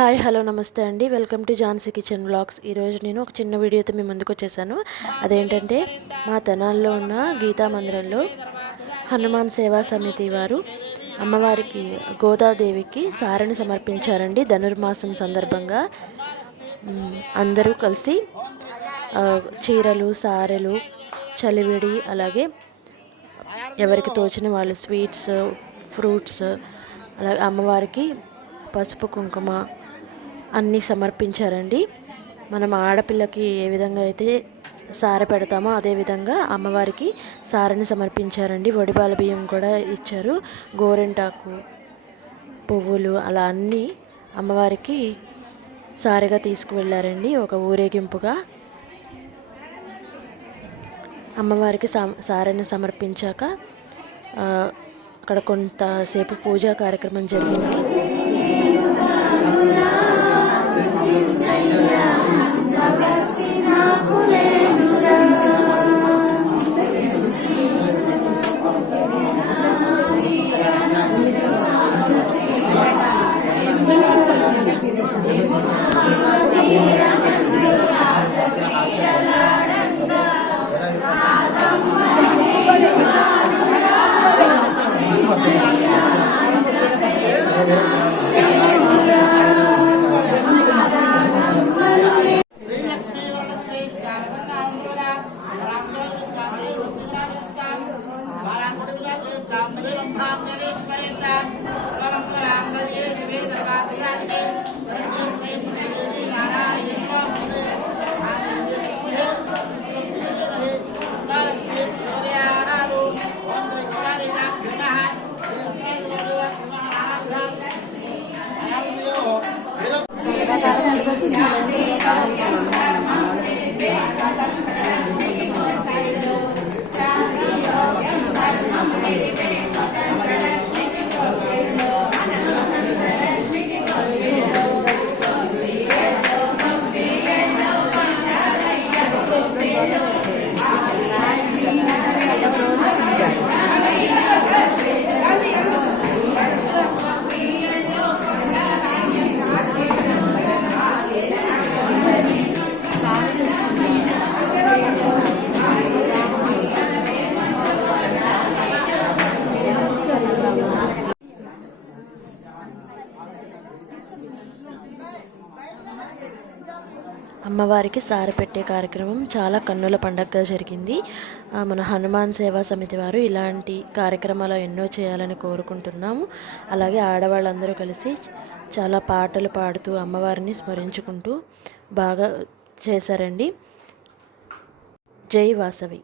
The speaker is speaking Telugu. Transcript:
హాయ్ హలో నమస్తే అండి. Welcome to Jhansi kitchen vlogs. ఈరోజు నేను ఒక చిన్న వీడియోతో మీ ముందుకు వచ్చేసాను. అదేంటంటే మా తెనాల్లో ఉన్న గీతా మందిరంలో హనుమాన్ సేవా సమితి వారు అమ్మవారికి గోదాదేవికి సారెని సమర్పించారండి. ధనుర్మాసం సందర్భంగా అందరూ కలిసి చీరలు, సారెలు, చలివిడి, అలాగే ఎవరికి తోచిన వాళ్ళు స్వీట్స్, ఫ్రూట్స్, అలాగే అమ్మవారికి పసుపు కుంకుమ అన్నీ సమర్పించారండి. మనం ఆడపిల్లకి ఏ విధంగా అయితే సారె పెడతామో అదేవిధంగా అమ్మవారికి సారెని సమర్పించారండి. వడిబాల బియ్యం కూడా ఇచ్చారు. గోరెంటాకు, పువ్వులు అలా అన్నీ అమ్మవారికి సారెగా తీసుకువెళ్ళారండి. ఒక ఊరేగింపుగా అమ్మవారికి సారెని సమర్పించాక అక్కడ కొంతసేపు పూజా కార్యక్రమం జరిగింది. అమ్మవారికి సారె పెట్టే కార్యక్రమం చాలా కన్నుల పండగగా జరిగింది. మన హనుమాన్ సేవా సమితి వారు ఇలాంటి కార్యక్రమాలు ఎన్నో చేయాలని కోరుకుంటున్నాము. అలాగే ఆడవాళ్ళందరూ కలిసి చాలా పాటలు పాడుతూ అమ్మవారిని స్మరించుకుంటూ బాగా చేశారండి. జై వాసవి.